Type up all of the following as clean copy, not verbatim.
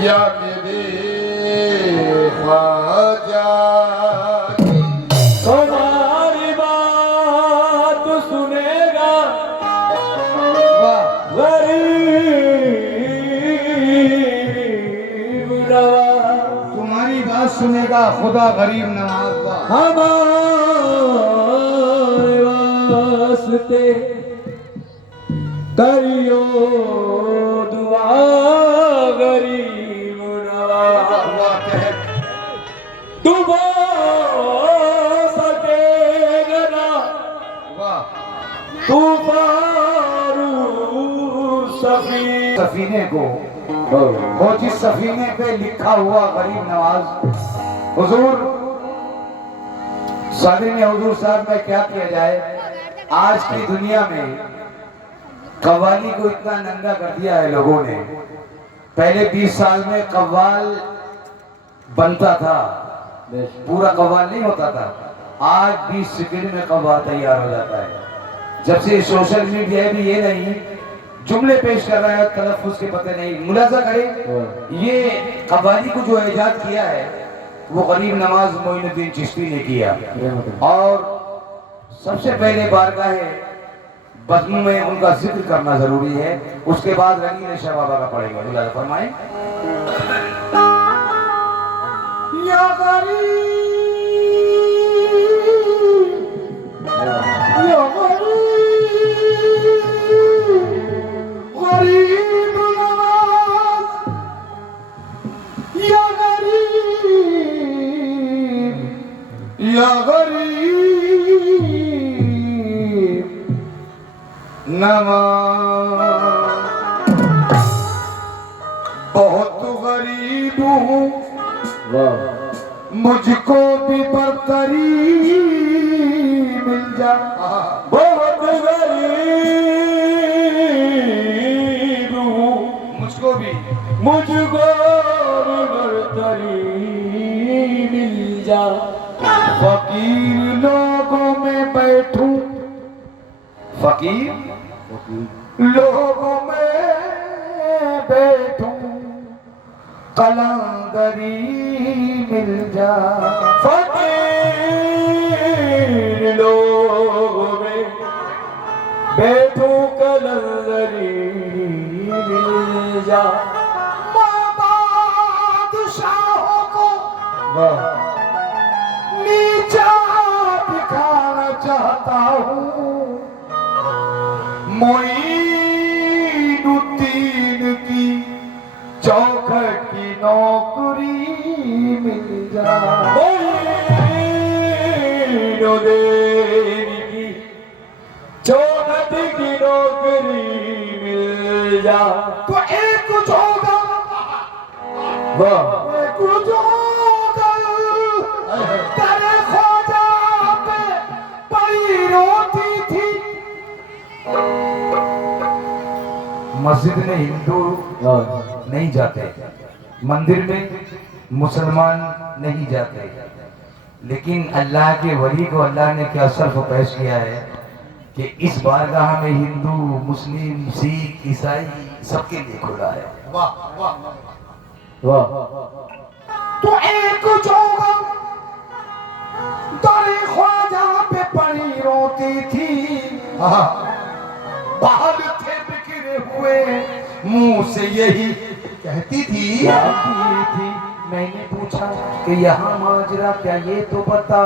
या मेरे ख्वाजा तुम्हारी बात सुनेगा गरीब नवाज, तुम्हारी बात सुनेगा खुदा गरीब नवाज। हमारे वास्ते करियो दुआ गरीब नवाज। तू सकेगा ना तू सफीने को वो जिस सफीने पे लिखा हुआ गरीब नवाज हुजूर सादरीन हुजूर साहब में क्या किया जाए। आज की दुनिया में कव्वाली को इतना नंगा कर दिया है लोगों ने। पहले 20 साल में कव्वाल बनता था, पूरा कव्वाल नहीं होता था। आज 20 सेकंड में कव्वाल तैयार हो जाता है। जब से सोशल मीडिया भी ये नहीं जुमले पेश कर रहा है, तलफ्फुज़ के पते नहीं। मुलाजा करें, ये कव्वाली को जो इजाद किया है वो गरीब नवाज मोइनुद्दीन चिश्ती ने किया। और सबसे पहले बारगाह बज़्म में उनका जिक्र करना जरूरी है, उसके बाद रंगीन शबाबा का पड़ेगा। मुलाजा फरमाएं। या गरीब नवाज, या गरीब, या गरीब नवाज। बहुत गरीब हूँ मुझको भी बरतरी मिल जा। बहुत गरीब हूँ मुझको भी बरतरी मिल जा। फकीर लोगों में बैठूं, फकीर लोगों में बैठूं, कलंदरी मिल जा। फकीर लोगों में बैठो कलंदरी मिल जा। बादशाहों को नीचा दिखाना चाहता हूँ, मोइनुद्दीन की चौखट की नौकरी मिल जा। मोइनुद्दीन की चौखट की नौकरी मिल जा। तो एक जोगा एक जोगा तेरे ख्वाजा पे पड़ी रोती थी। मस्जिद में हिंदू नहीं जाते, मंदिर में मुसलमान नहीं जाते, लेकिन अल्लाह के वली को अल्लाह ने क्या सर्फ पेश किया है कि इस बारगाह में हिंदू, मुस्लिम, सिख, ईसाई सबके लिए खुला है। वाह वाह वाह। तो एक जोगा तेरे ख्वाजा पे पड़ी रोती थी। बाल थे बिखरे हुए, मुंह से यही कहती थी। मैंने पूछा कि यहाँ माजरा क्या, ये तो बता।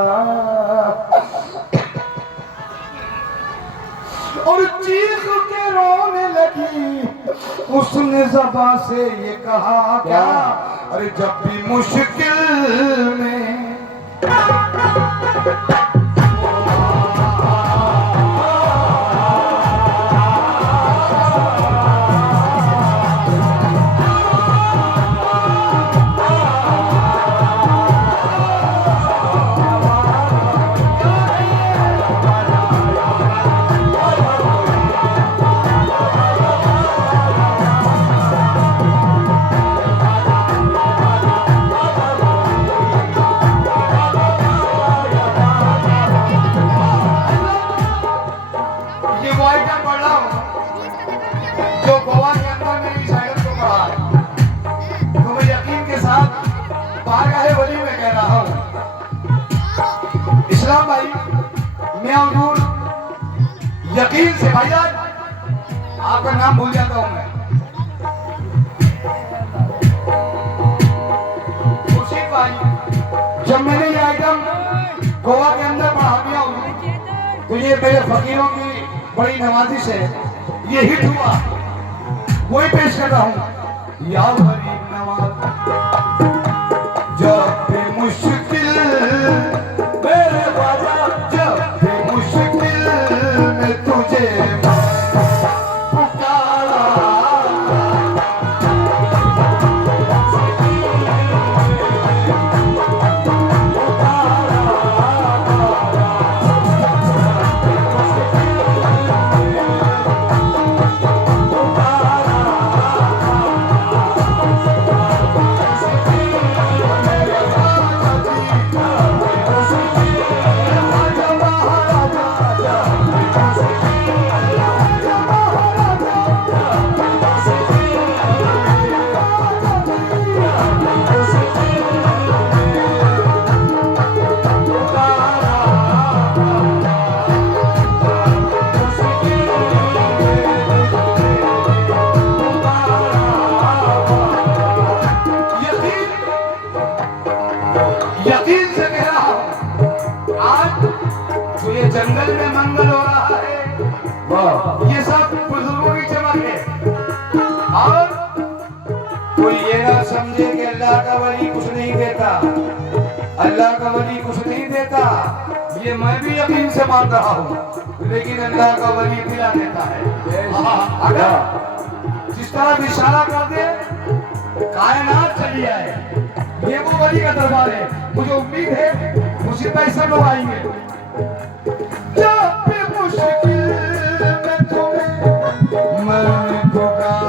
और चीख के रोने लगी, उसने ज़बान से ये कहा क्या, अरे जब भी मुश्किल में इस्लाम भाई, मैं हजूर यकीन से भाईजान, आपका नाम भूल जाता हूं मैं, खुर्शीद भाई, जब मैंने ये आइटम गोवा के अंदर बढ़ा दिया हूं, तो ये मेरे फकीरों की बड़ी नवाजिश है, ये हिट हुआ, वही पेश कर रहा हूं। या गरीब नवाज जब भी मुश्किल मेरे ख्वाजा, जब भी मुश्किल में तुझे पुकारा, यकीन से कह रहा हूं, आज तो ये जंगल में मंगल हो रहा है, वाह, ये सब बुजुर्गों की चमक है। और कोई ये ना समझे कि अल्लाह का वली कुछ नहीं देता, अल्लाह का वली कुछ नहीं देता, ये मैं भी यकीन से मान रहा हूँ, लेकिन अल्लाह का वली दिला देता है। अगर जिस तरह इशारा कर दे कायनात चली आए, ये वो वली का दरबार है। मुझे उम्मीद है उसी पे सब लोग आएंगे। जब भी मुश्किल में तुम्हें मैंने पुकारा,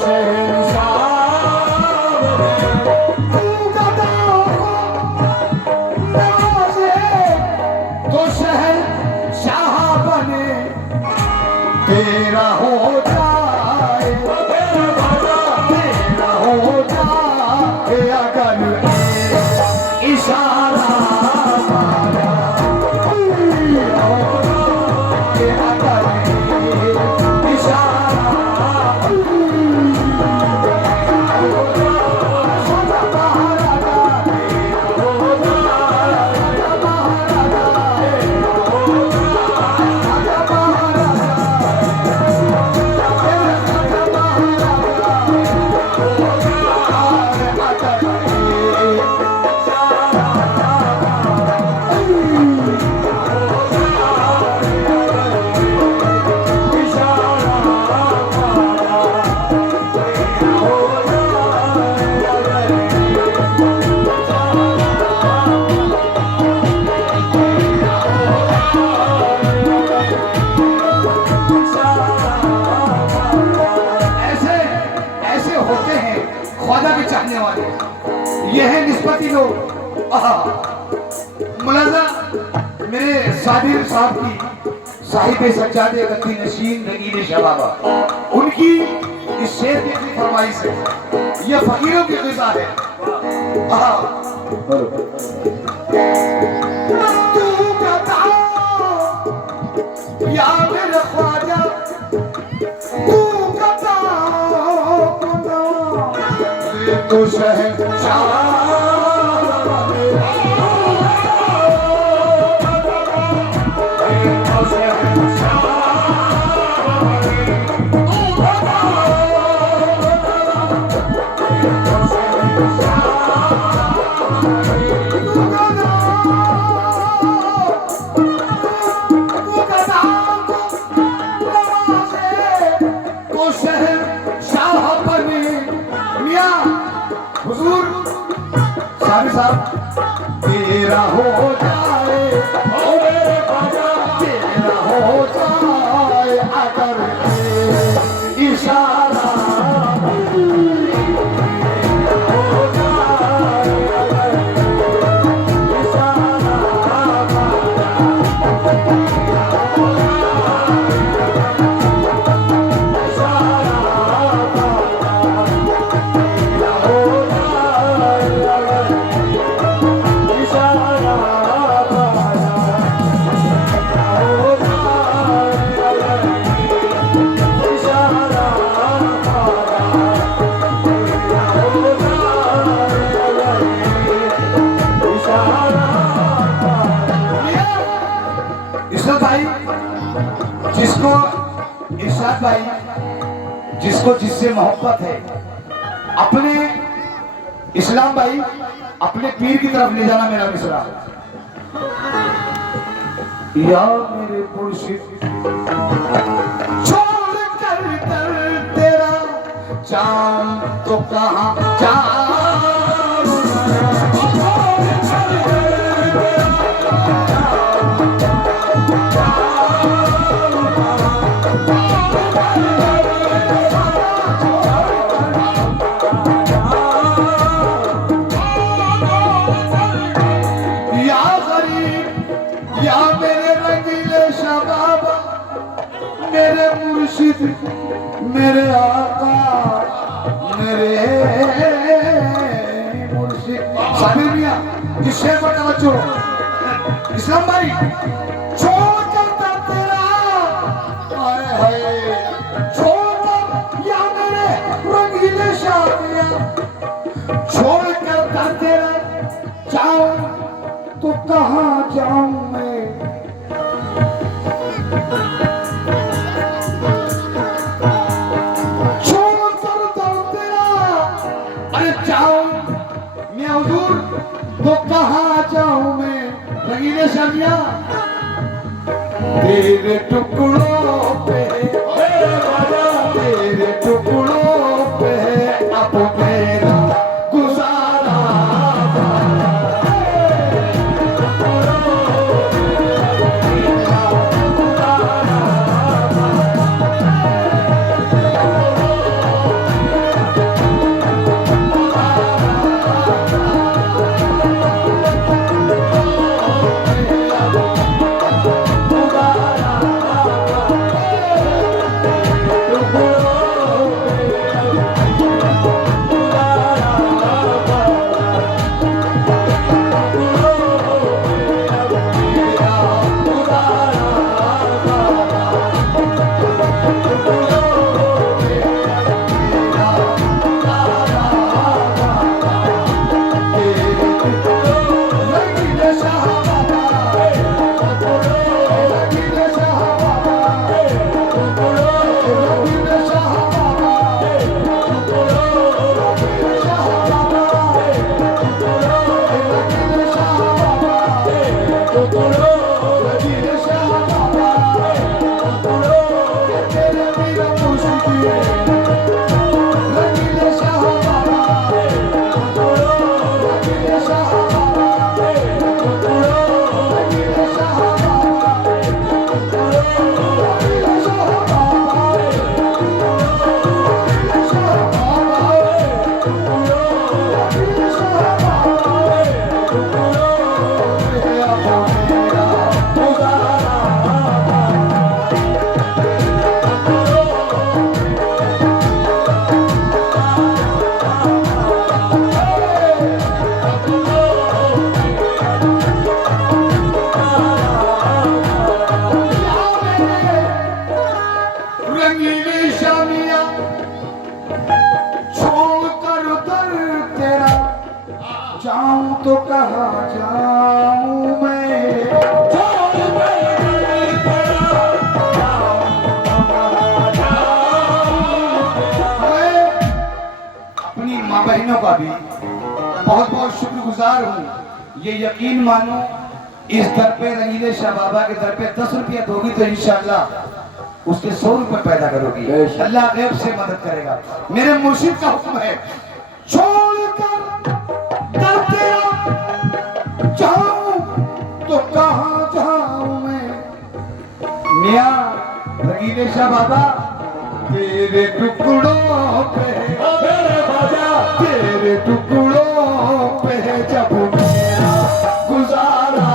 शहंशाह तू गदाओं को नवाजे तो शहंशाह बने तेरा हो जाए, तेरा हो जाए अगर इशारा मारा, तेरा हो जाए अगर इशारा सदा महाराजा तेरा हो जाए, सदा महाराजा तेरा हो जाए, सदा महाराजा ऐसे ऐसे होते हैं ख्वाजा के चाहने वाले। ये है निस्बती लोग। मुलाजा मेरे सादिर साहब की साहिब सज्जादे गद्दी नशीन नगीन शबाबा, उनकी इस शेर की फरमाइश है। ये फकीरों की ग़िज़ा है। तू बता या मेरे ख्वाजा, तू बता तो शहंशाह तेरा हो जाए, ओ मेरे ख्वाजा तेरा हो जाए अगर इशारा हो जाए, अगर इशारा जिसको इरशाद भाई, जिसको जिससे मोहब्बत है, अपने इस्लाम भाई अपने पीर की तरफ ले जाना मेरा मिसरा। या मेरे मुर्शिद छोड़ कर तेरा चांद तो कहाँ मेरे आका मेरे मुर्शिद। साबिर मियां इस शेर पर तवज्जो। इस्लाम भाई छोड़ कर तेरा हाय हाय, छोड़ कर या मेरे रंगीले शादियां, छोड़ कर तेरा जाऊं तो कहाँ जाऊं मैं, तो कहाँ जाऊं मैं रंगीले शादियां तेरे टुकड़ों पे, तेरे टुकड़ों पे अब मेरा गुजारा। जाऊं तो कहाँ जाऊं मैं, अपनी माँ बहनों का भी बहुत बहुत शुक्रगुजार हूँ। ये यकीन मानो इस दर पे रंगीले शाह बाबा के दर पे 10 रुपया दोगी तो इंशाअल्लाह उसके 100 रुपए पैदा करोगी। अल्लाह गैब से मदद करेगा। मेरे मुर्शिद का हुक्म है, छोड़कर दर तेरा जाऊं तो कहाँ जाऊं मैं। मियाँ रंगीले शाह बाबा तेरे टुकड़ों पे मेरे बाजा, तेरे टुकड़ों पे जब मेरा गुजारा,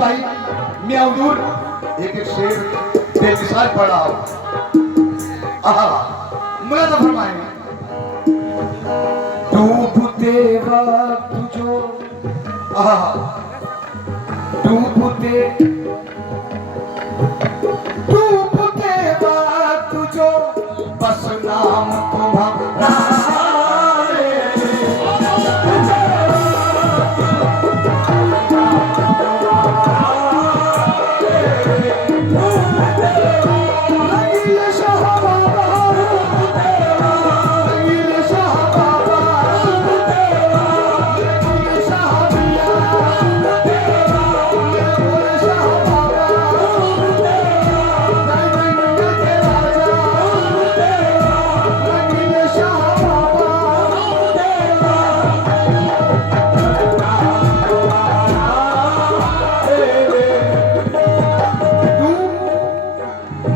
भाई मैं हुजूर एक एक शेर बेमिसाल पढ़ा हूं। मुलाजा फरमाएंगे। डूबते वक्त जो डूबते वक्त जो बस नाम तुम्हारा,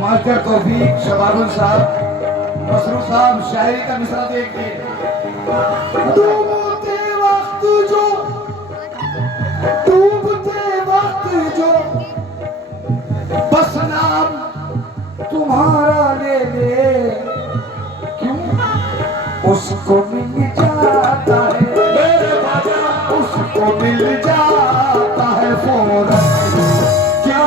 मास्टर तौफीक शबाबुल साहब, मसरूफ साहब शायरी का मिसरा देखिए। डूबते वक्त जो बस नाम तुम्हारा ले ले, क्यों उसको मिल जाता है मेरे बाजा, उसको मिल जाता है फौरन। क्या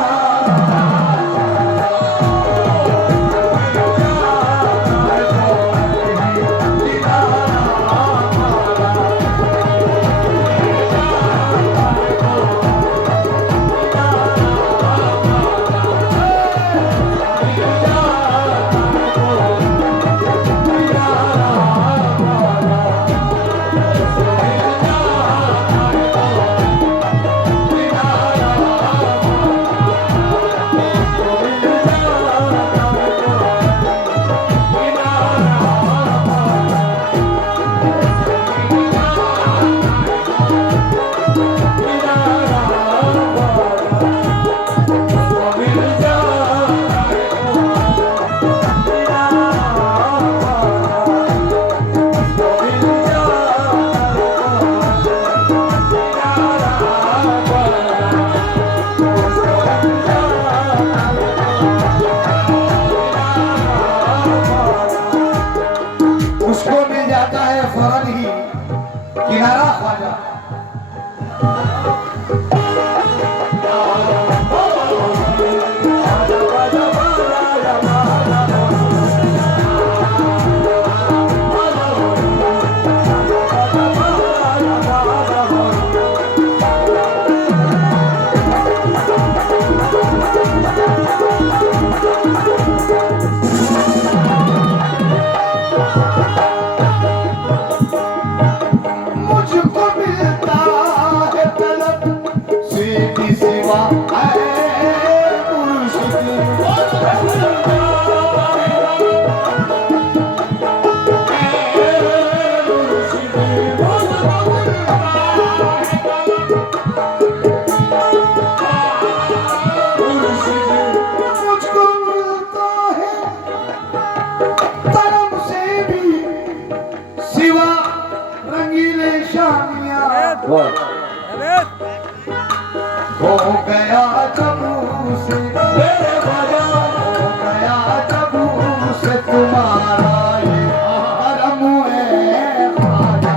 वाह हो गया जब से मेरे ख्वाजा हो गया जब से तुम्हारा ये करम है ख्वाजा।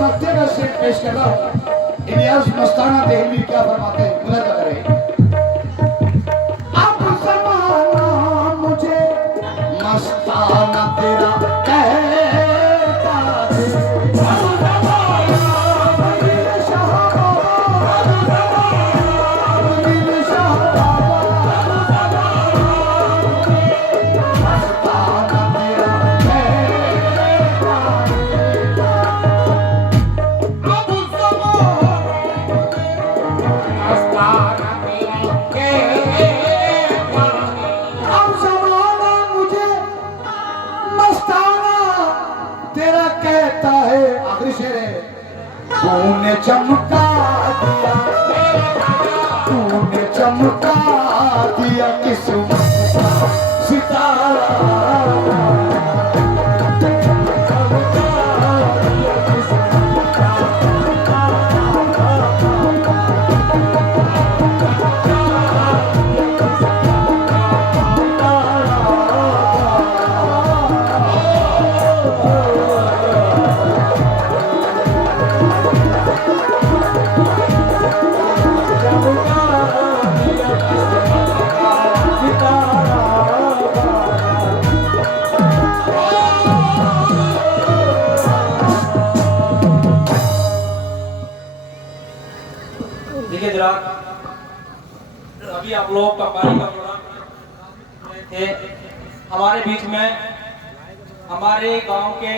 मक्के का शेर पेश कर रहा हूँ। इलियास मस्ताना देहलवी क्या फरमाते हैं, मुलाजा करें। अब ज़माना मुझे मस्ताना तेरा कहता है। अब ज़माना दिल शहाबा, दिल शहाबा, मस्ताना तेरा कहता अब ज़माना मुझे मस्ताना तेरा कहता है। आखिरी शेर है। तूने चमका दिया, तूने चमका दिया किस्मत का सितारा। देखिए जरा, अभी आप लोग कव्वाली का प्रोग्राम थे। हमारे बीच में हमारे गांव के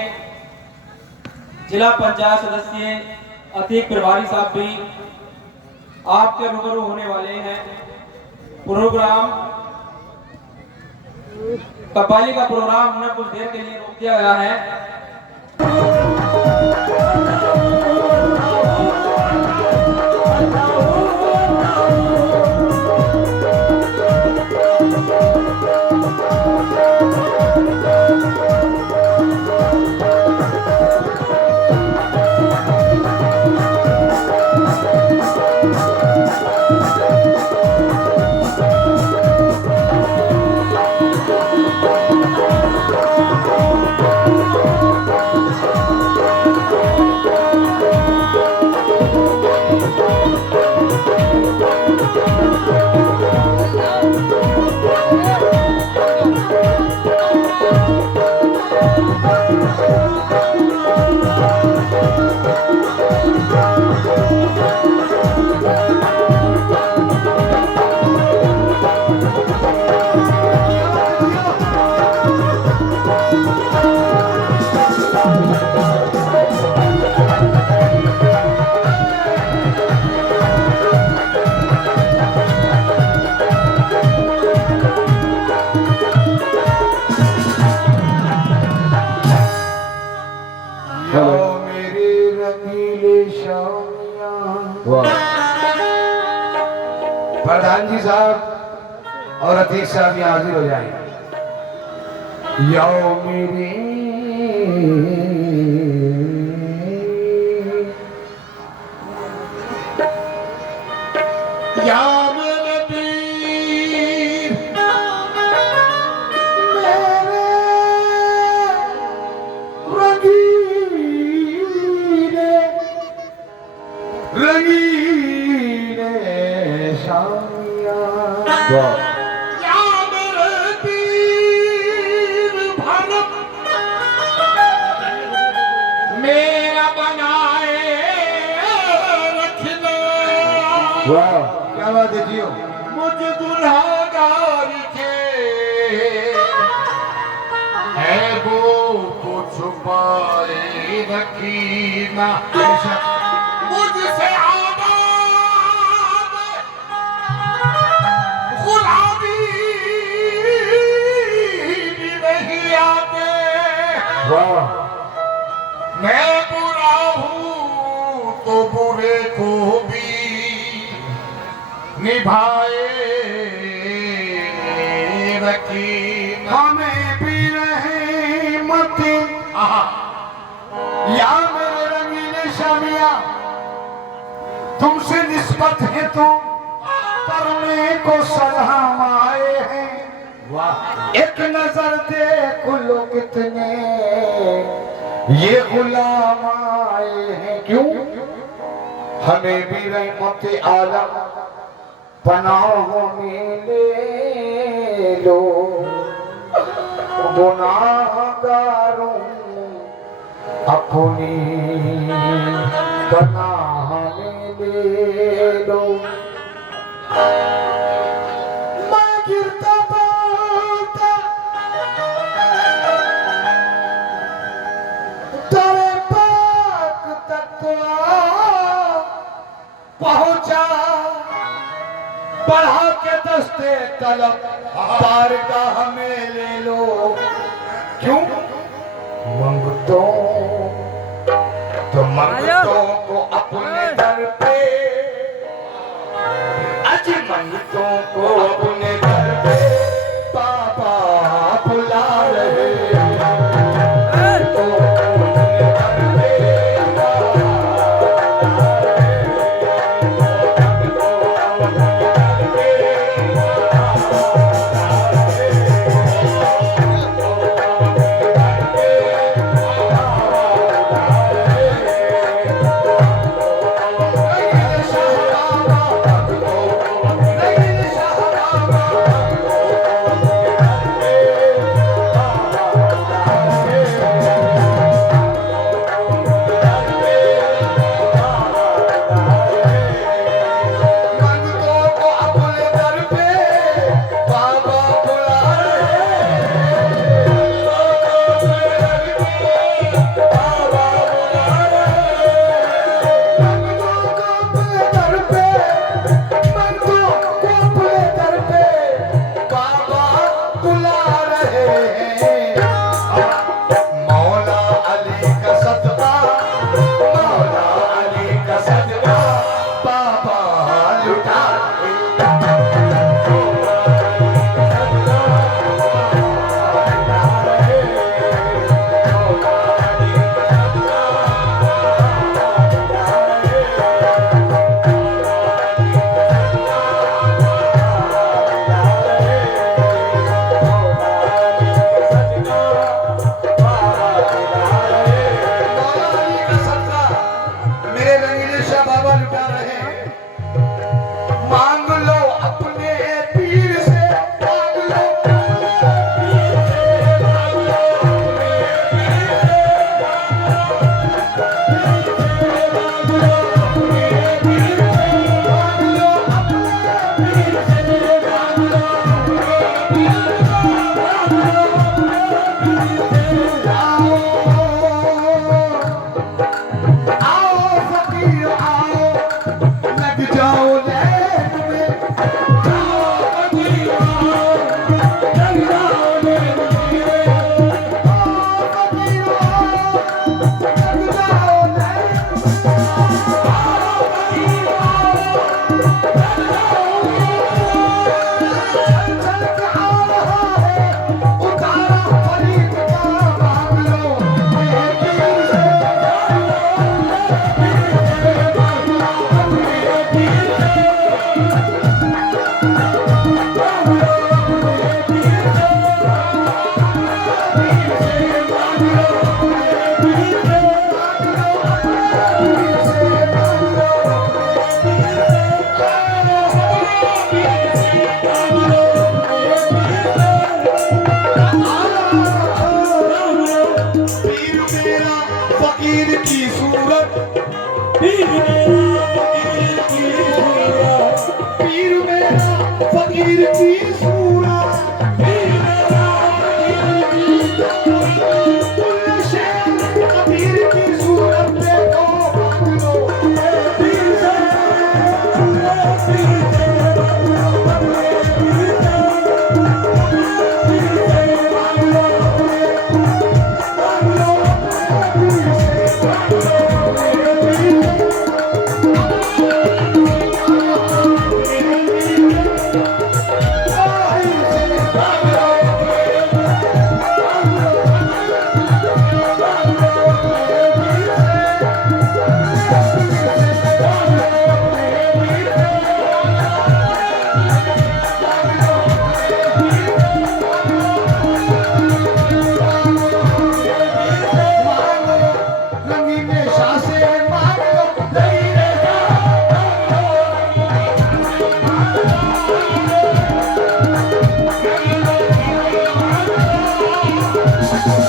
जिला पंचायत सदस्य अतीक प्रभारी साहब भी आपके रूबरू होने वाले हैं। प्रोग्राम कव्वाली का प्रोग्राम हमने कुछ देर के लिए रोक दिया गया है। प्रधान जी साहब और अतीक साहब यहाँ हाजिर हो जाएं। यो मेरे या मेरे पीर, मेरे रंगीले दीजिए। मुझ गुनाहगार के ऐबों को छुपाए रखीना, मुझसे आबाद गुलामी भी नहीं आते। वाह, मैं बुरा हूँ तो बुरे को भी निभाए रखीना। हमें भी रहमत या मेरे रंगीन शामिया तुमसे निस्बत है तो करने को सलाम आए हैं। वाह, एक नजर देखो लो कितने ये गुलाम आए हैं। क्यों? हमें भी रहमत आलम पनाहों में ले लो, गुनाहगारों अपनी पनाह में ले लो। मैं गिरता पड़ता तेरे पाक तक तो पहुंचा, बढ़ा के दस्ते तलब बारगाह में ले लो। क्यों? मंगतों तो मंगतों को अपने दर पे, अजी मंगतों को अपने दर पे पापा बुला रहे हैं। तो अपने दर पे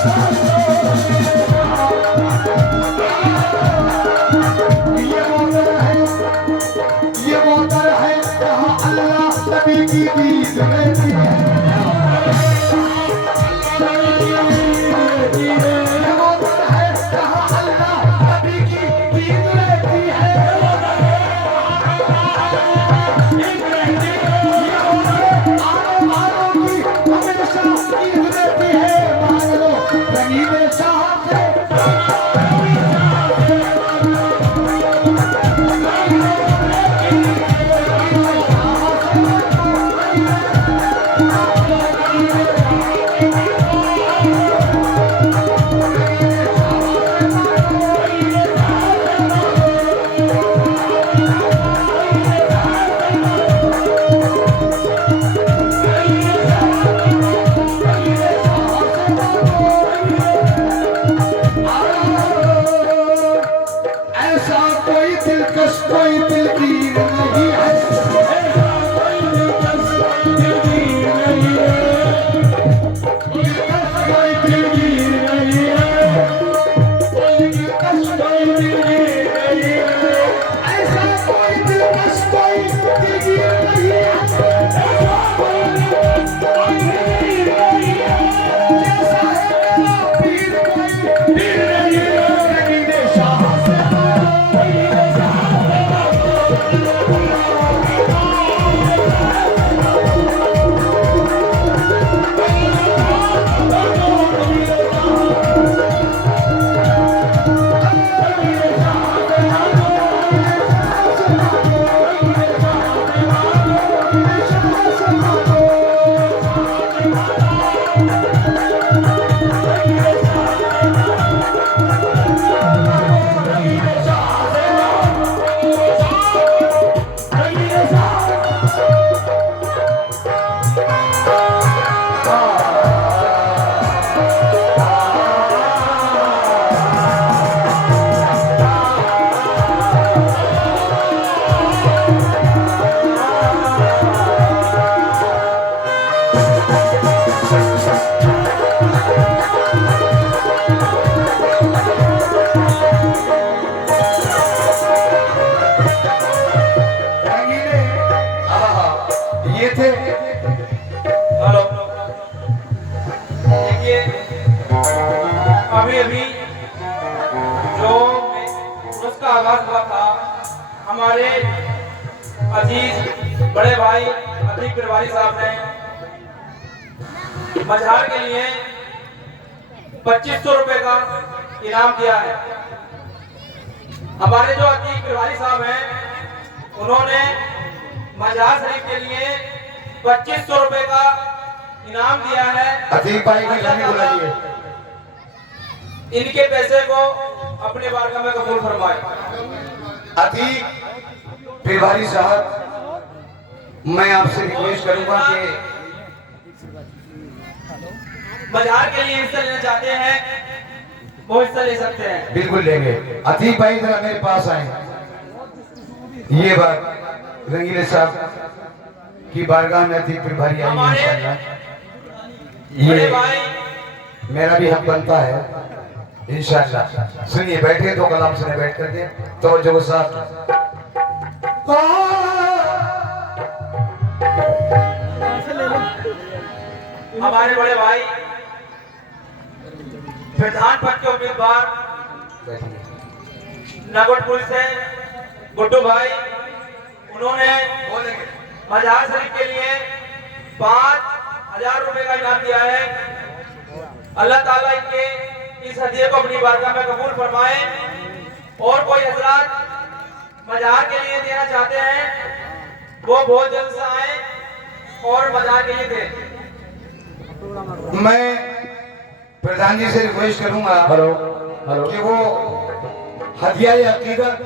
ये वो दर है जहाँ अल्लाह नबी की दीद रहती है। ये वो दर है जहाँ अल्लाह नबी की दीद रहती है। ये वो दर आने वालों की हमेशा ईद रहती है। मान लो रहीम शाह से ऐसा कोई दिलकश कोई दिलगीर नहीं है। ऐसा कोई दिलकश कोई दिलगीर नहीं है। दिलकश कोई दिलगीर नहीं है। कोई दिलकश कोई दिलगीर नहीं है। ऐसा कोई दिलकश कोई दिलगीर नहीं है। ऐसा कोई दिलकश कोई दिलगीर नहीं है। जैसा है मेरा पीर कोई पीर नहीं है। रहीम शाह से ये थे। हेलो, देखिए अभी अभी जो उसका आगाज हुआ था, हमारे अजीज बड़े भाई अतीक पिरवारी साहब ने मजहार के लिए 2500 रुपए का इनाम दिया है। हमारे जो अतीक पिरवारी साहब हैं, उन्होंने मजहार शरीफ के लिए 2500 रुपए का इनाम दिया है। अतीक भाई की जमीन बुलाइए। इनके पैसे को अपने बारगाह में कबूल फरमाए। अतीक पिरवारी साहब, मैं आपसे रिक्वेस्ट करूंगा कि मजहार के लिए हिस्सा लेना चाहते हैं, वो हिस्सा ले सकते हैं। बिल्कुल लेंगे। अतीक भाई जरा मेरे पास आए। ये बात रंगीले साहब की बारगाह में अतीक पिरवारी आई हमारे इंशाअल्लाह। बड़े ये भाई मेरा भी हक बनता है इंशाअल्लाह। सुनिए, बैठे तो कलाम सुने बैठ करके तवज्जो के साथ। हमारे बड़े भाई प्रधान पद के उम्मीदवार नगरपुर से गुड्डू भाई, उन्होंने मजहार शरीफ के लिए 5000 रुपए का इनाम दिया है। अल्लाह ताला इनके इस हदिये को अपनी बारगाह में कबूल फरमाए। और कोई हजरात मजहार के लिए देना चाहते हैं, वो बहुत जल्द से आए और मजहार के लिए दें। मैं प्रधान जी से रिक्वेस्ट करूंगा कि वो हदिया अकीदत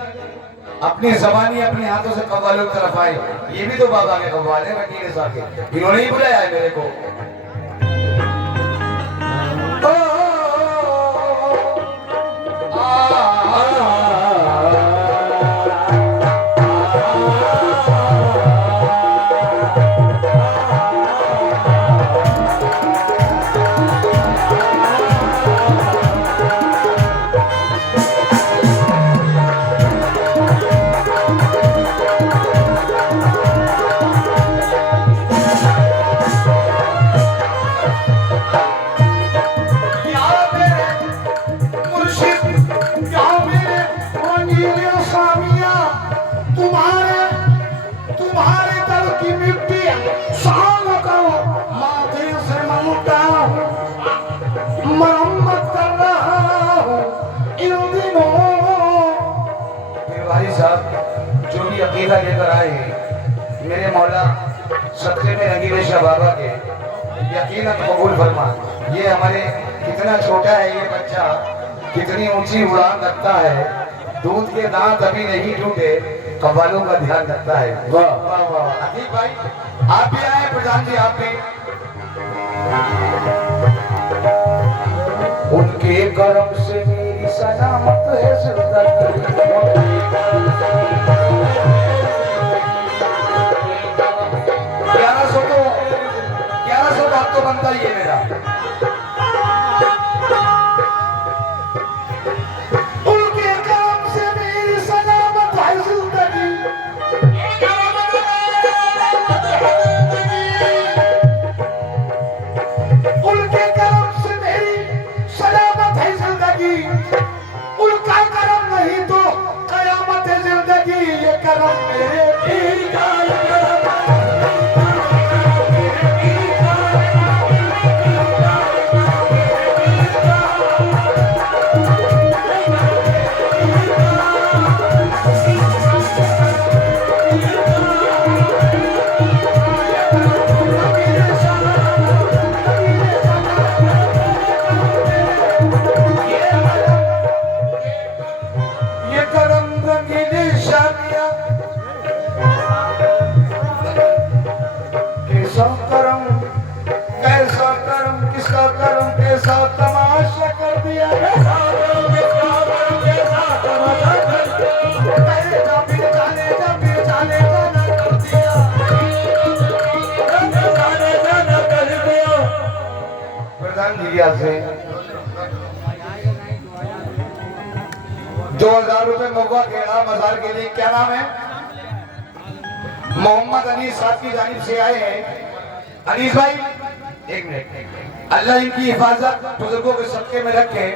अपनी जबानी अपने हाथों से कव्वालों की तरफ आए। ये भी तो बाबा के कव्वाल है, वकील साहब के, इन्होंने ही बुलाया है मेरे को। अकीदा लेकर आए हैं मेरे मौला सत्य में रंगीले शाह बाबा के यकीनन कबूल फरमा। ये हमारे कितना छोटा है ये बच्चा, कितनी ऊंची उड़ान रखता है, दूध के दांत अभी नहीं टूटे, कव्वालों का ध्यान रखता है। वाह वाह वाह। अतीक भाई आप भी आए, प्रधान जी आप भी। उनके करम से मेरी सलामत है जिंदगी, 1100 बात तो बनता ही है मेरा। उनके करम से मेरी सलामत है जिंदगी, उनके करम से मेरी सलामत है जिंदगी, उनका करम नहीं तो कयामत है जिंदगी। ये करम मेरे पीर का से 2000 रुपए महुआ खेड़ा मजार के लिए। क्या नाम है? मोहम्मद अनीस साहब की जानिब से आए हैं। अनीस भाई एक मिनट, अल्लाह इनकी हिफाजत बुजुर्गों के सदके में रखे।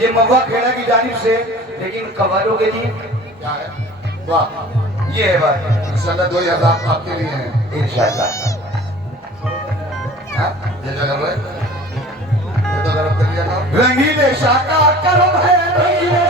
ये महुआ खेड़ा की जानिब से, लेकिन कव्वालों के लिए क्या है? वाह, ये है भाई इंशाल्लाह 2000 आपके लिए है इंशाल्लाह। ये जगह है तो गरम कर लिया ना। रंगीले शाह का करम है, रंगीले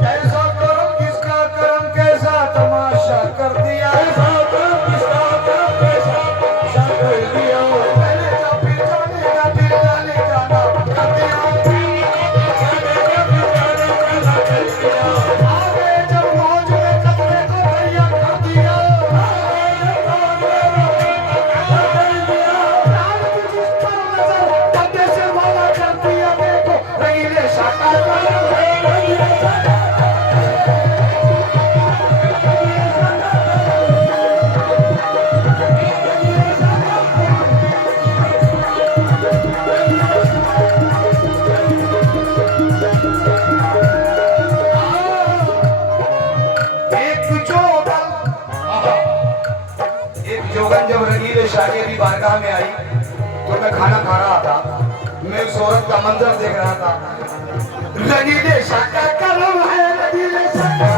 कैसा करम किसका करम, कैसा तमाशा कर दिया, जब रंगीले शादी की बारगाह में आई तो मैं खाना खा रहा था, मैं उस औरत का मंजर देख रहा था। रंगीले शाह का करम है, रंगीले शाह का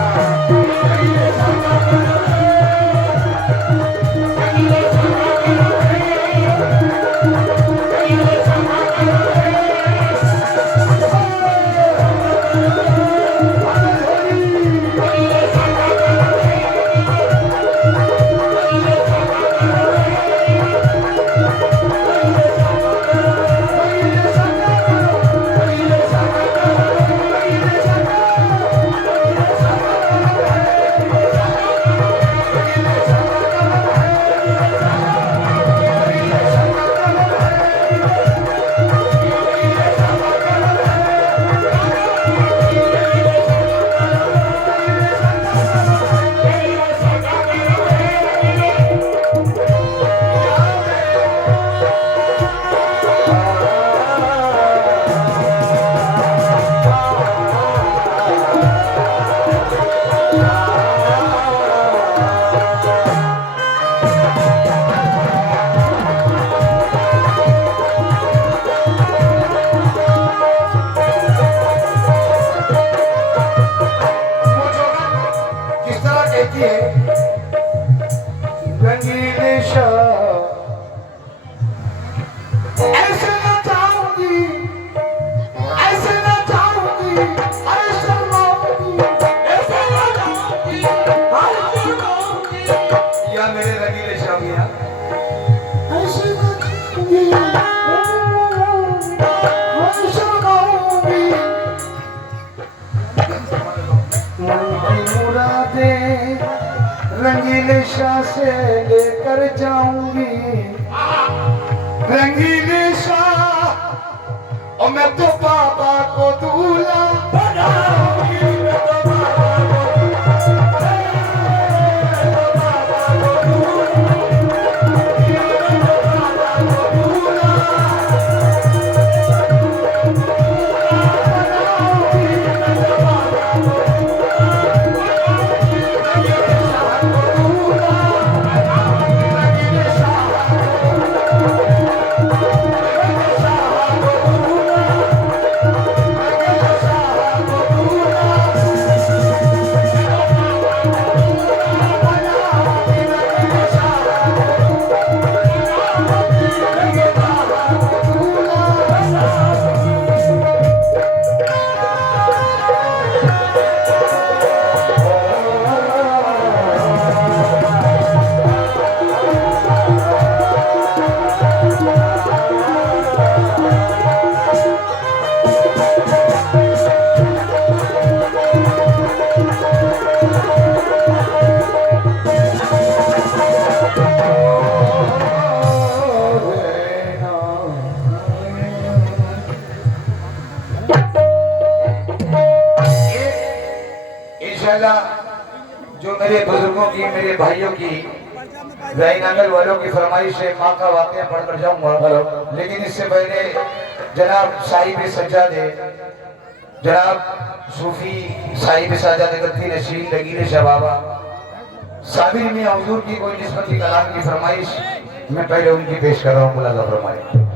चुकाऊंगी, मुरादें रंगीले शाह से लेकर जाऊंगी। रंगीले शाह और मैं तो बाबा को दूल्हा बनाऊंगी। जो मेरे बुजुर्गों की, मेरे भाइयों की, रईनांगल वालों की फरमाइश है, माँ का वाकया पढ़कर जाऊंगा। लेकिन इससे पहले जनाब साहिब सज्जादे, जनाब सूफी साहिब सज्जादे गद्दी नशीन लगीरे शाह बाबा साबिर में हुजूर की कोई निस्बती कलाम की फरमाइश मैं पहले उनकी पेश कर रहा हूँ। मुलाजा फरमाए।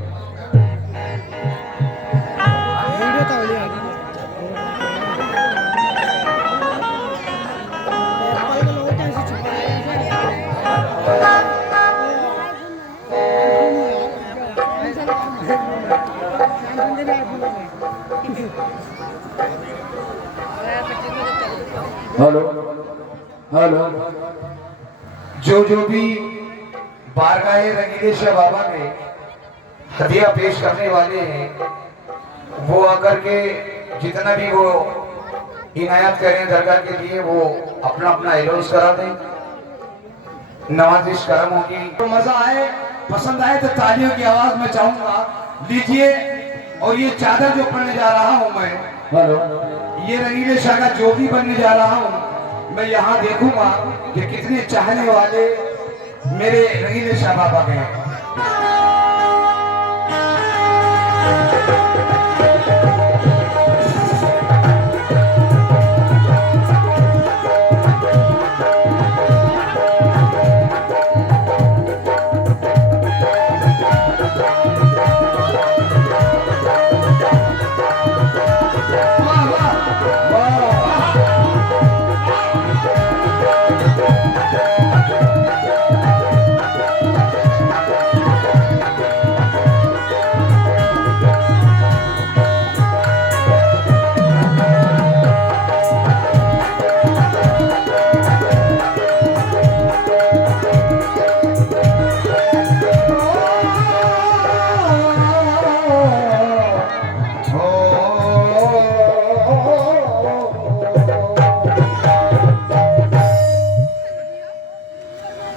हेलो हेलो, जो भी बारगाहे रंगीले शाह बाबा में हदिया पेश करने वाले हैं वो आकर के जितना भी वो इनायत करें दरगाह के लिए वो अपना अपना एलाउंस करा दें। नवाजिश करम होगी। तो मजा आए, पसंद आए तो तालियों की आवाज में चाहूंगा लीजिए। और ये चादर जो पढ़ने जा रहा हूं मैं, हेलो, ये रंगीले शाह का जो भी बनने जा रहा हूं, मैं यहाँ देखूंगा कि कितने चाहने वाले मेरे रंगीले शाह बाबा के हैं।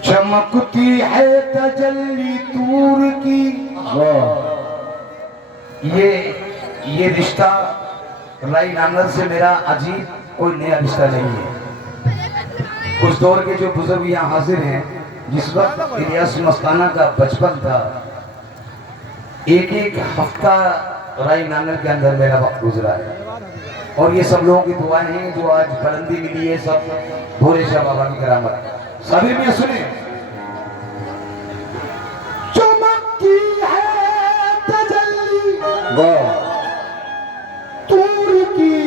चमकती है तजल्ली तूर की। ये रिश्ता रईनांगल से मेरा अजीब कोई नया रिश्ता नहीं है। कुछ दौर के जो बुजुर्ग यहाँ हाजिर हैं, जिस वक्त इलियास मस्ताना का बचपन था, एक एक हफ्ता रईनांगल के अंदर मेरा वक्त गुजरा है। और ये सब लोगों की दुआएं हैं जो आज बुलंदी मिली है, सब भोले शाह बाबा की करामत। सभी में सुने, चमकती है तजल्ली तूर की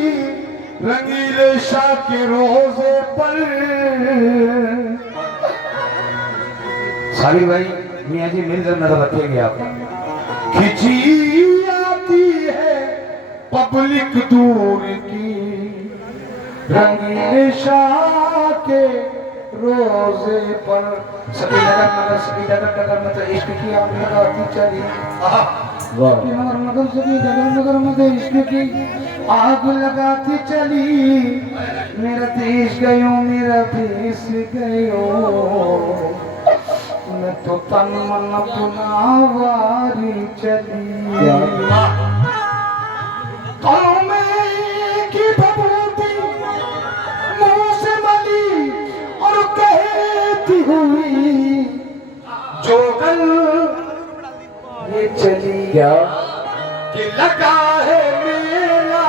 रंगीले शाह के रोजे पर। साबिर भाई मियाँ जी मिलकर नजर रखेंगे आप। खिंची आती है पब्लिक दूर की रंगीले शाह के रोजे पर। सभी नगर मगर सभी डगर डगर में तो इश्क की आग लगाती चली। कि मगर मगर सभी जगह मगर मगर इश्क की आग लगाती चली, मेरा देश गयो मेरा देश गयो, मैं तो तन मन पुनावारी चली। की भभूति मुंह से मली और कहती हुई जो गल ये चली गया कि लगा है मेरा।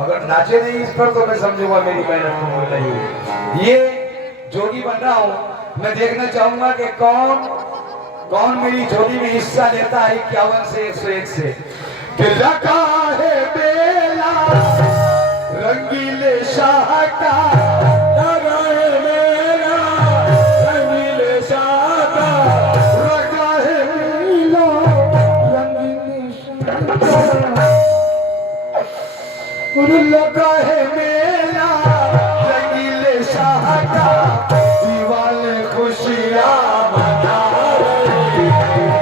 अगर नाचे नहीं इस पर तो मैं समझूंगा मेरी मेहनत तो मुझे नहीं हुई। ये जोगी बन रहा हूं, मैं देखना चाहूंगा कि कौन कौन मेरी जोड़ी में हिस्सा लेता है 51 से 101 से। कि लगा है मेला रंगीले शाह का, लगा है मेला रंगीले शाह का, लगा है मेला रंगीले शाह का, और लगा है मेला रंगीले शाह का, दीवाने खुशियां मना रहे हैं।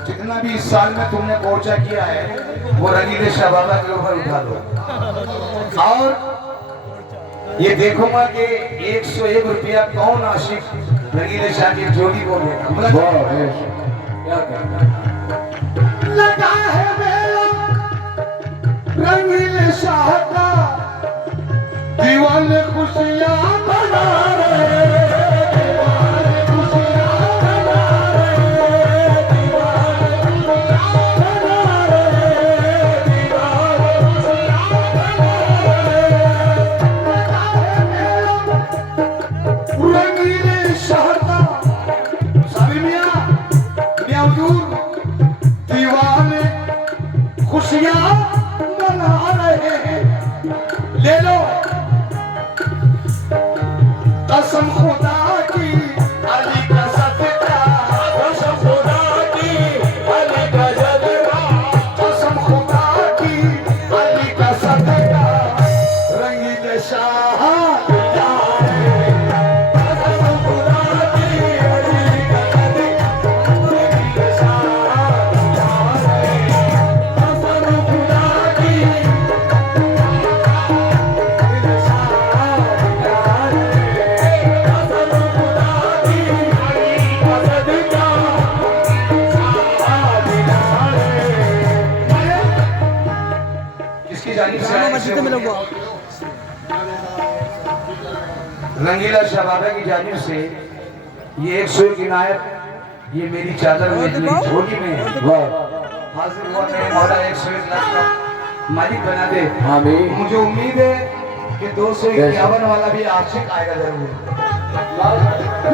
जितना भी इस साल में तुमने खर्चा किया है वो रंगीले शाह बाबा के ऊपर उठा दो। और ये देखूंगा कि 101 रुपया कौन आशिक रंगीले शाह की जोड़ी को देगा। लगा है मेला रंगीले शाह का, दीवाने खुशियां मना रहे हैं। खुशियां मना रहे हैं, ले लो कसम खुदा की अली का सदका, कसम खुदा की अली जानिब से आए रंगीला शबाबा की जानिब से ये 101 इनायत ये मेरी चादर में मेरी झोली में वो हाजिर हुआ मेरे मौला 101 लाख का मालिक बना दे। आमीन। मुझे उम्मीद है कि 251 वाला भी आशिक आएगा जरूर।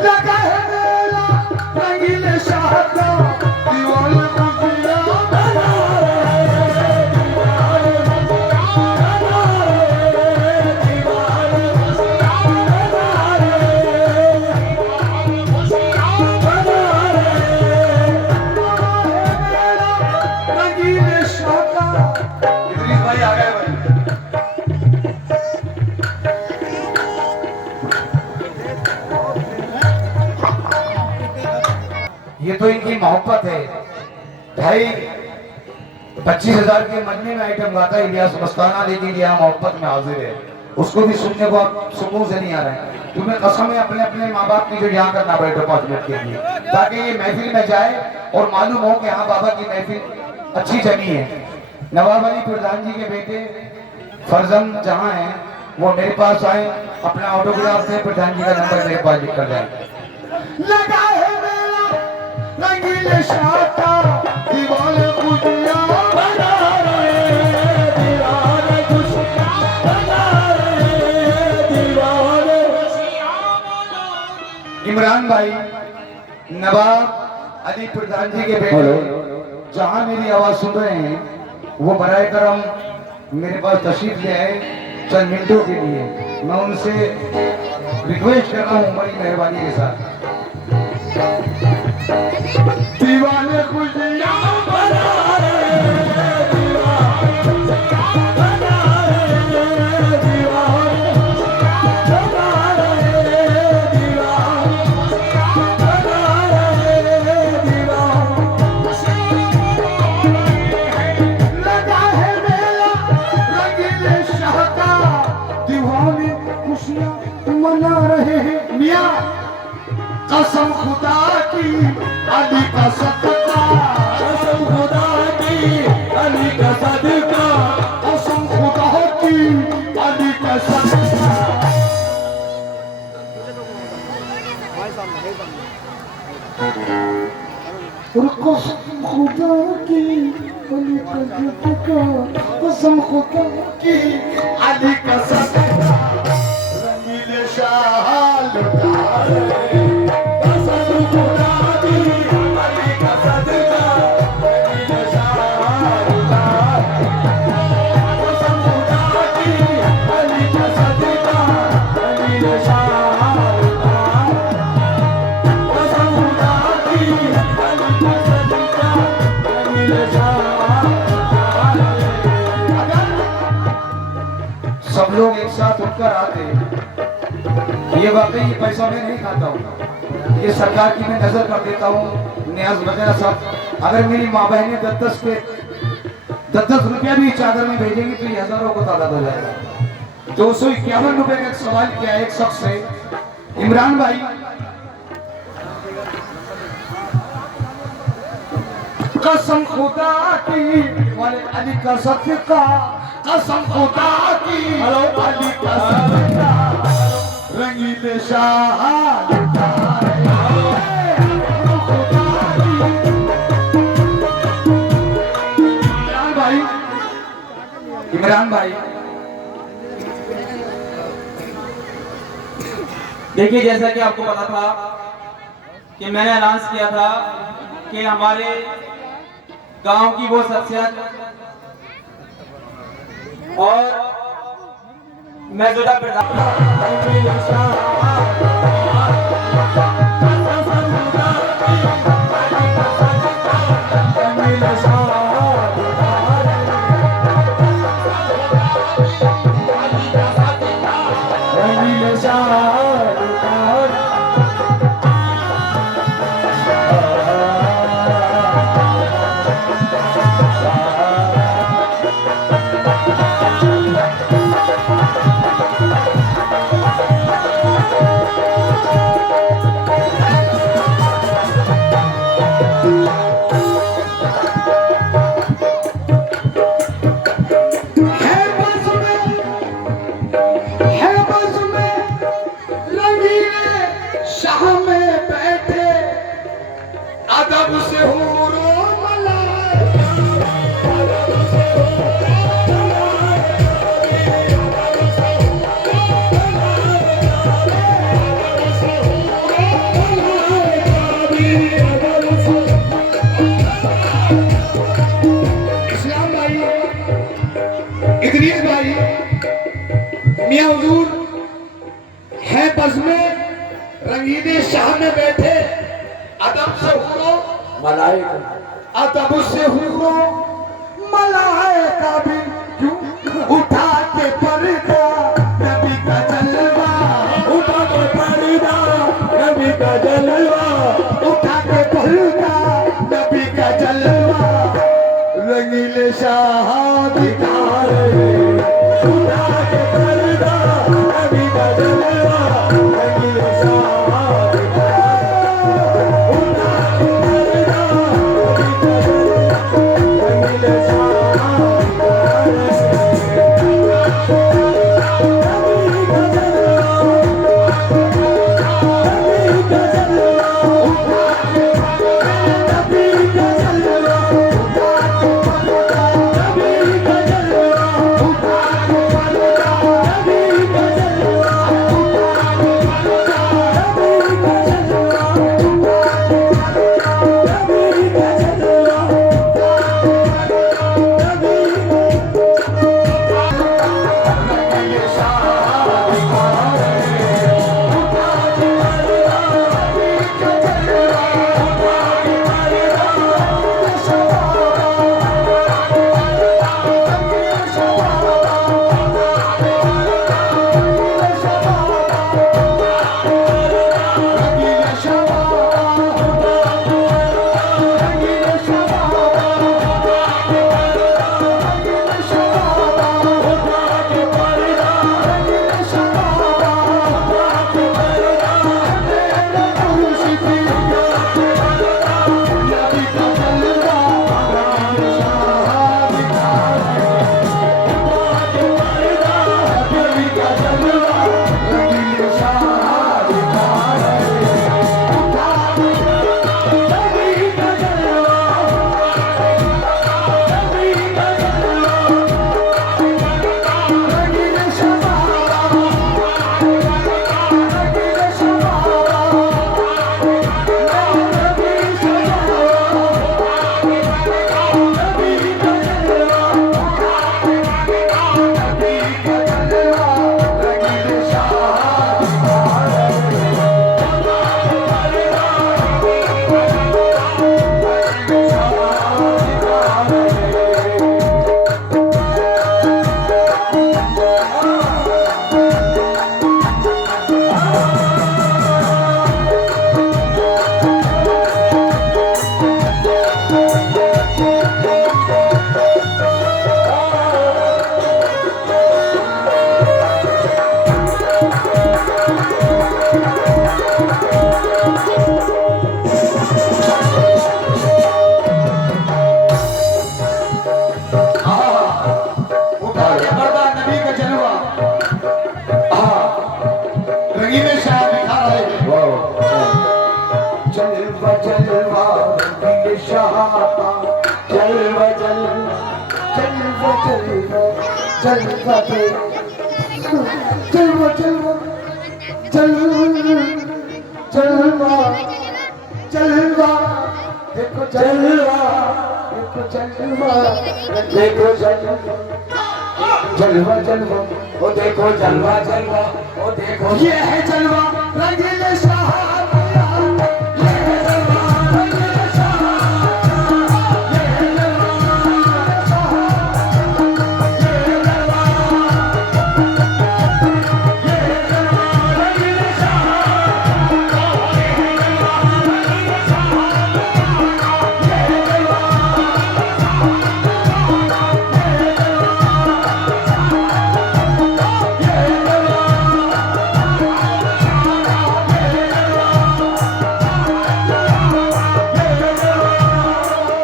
लगा है मेरा रंगीले शाह का दीवाना खुशियां बना ये तो इनकी मोहब्बत है। 25,000 के मजमे में आइटम गाता है इलियास मस्ताना, लेकिन यहाँ मोहब्बत में हाजिर है। उसको भी सुनने को आप सुकून से नहीं आ रहे हैं। तुम्हें कसम है अपने अपने माँ बाप की जो यहाँ करना बैठो 5 मिनट के लिए, ताकि ये महफिल में जाए और मालूम हो कि हाँ बाबा की महफिल अच्छी जमी है। नवाब अली प्रधान जी के बेटे फरजम जहाँ हैं वो मेरे पास आए, अपना ऑटोग्राफ से प्रधान जी का नंबर मेरे पास लिख कर जाए। लगा है रंगीले शाह का दीवाने खुशियां बना रहे, दीवाने खुशियां बना रहे, दीवाने खुशियां बना। इमरान भाई नवाब अली प्रधान जी के बेटे जहां मेरी आवाज सुन रहे हैं वो बराए करम मेरे पास तशरीफ ले आए चंद मिनटों के लिए। मैं उनसे रिक्वेस्ट कर रहा हूँ बड़ी मेहरबानी के साथ। दीवाने खुशियां बना रहे, दीवाने खुशियां बना रहे, दीवाने खुशियां बना रहे, दीवाने खुशियां बना रहे, दीवाने खुशियां लगा है मेला रंगीले शाह का दीवाने खुशियां मना रहे हैं। मियां कसम खुदा की अली का सदका, कसम खुदा की अली का सदका, कसम खुदा की अली का सदका। कसम खुदा की अली का सदका, कसम खुदा की अली का सदका, रंगीले शाह लुटा रहे। सब लोग एक साथ उठकर आते, ये वाकई ये पैसा मैं नहीं खाता हूँ, ये सरकार की मैं नजर कर देता हूँ। न्याज वगैरह सब अगर मेरी माँ बहनें 10-10 रुपया भी चादर में भेजेंगी तो ये हजारों को तादाद हो जाएगा। 251 रुपए का एक सवाल किया एक शख्स से, इमरान भाई कसम खुदा की वाले अली का सदका, कसम खुदा की अली का सदका, रंगीले शाह लुटा रहे, खुदा की। इमरान भाई देखिए, जैसा कि आपको पता था कि मैंने अनाउंस किया था कि हमारे गांव की वो शख्सियत और मौजूदा इदरीस भाई मियां हुजूर है बस में रंगीने शाह में बैठे अदब से हुरो मलाइका अदब से हुरो मलाइका भी क्यों उठा के पर्दा नबी का जलवा उठा के पर्दा नबी का जलवा उठा के पर्दा नबी का जलवा रंगीले शाह दिखा रहे उठा के पर्दा नबी का जलवा रंगीले शाह दिखा रहे उठा के पर्दा नबी का जलवा रंगीले जलवा जलवा जलवा जलवा देखो जलवा देखो जलवा देखो जलवा जलवा ओ देखो जलवा जलवा ओ देखो ये है जलवा रंगीले शाह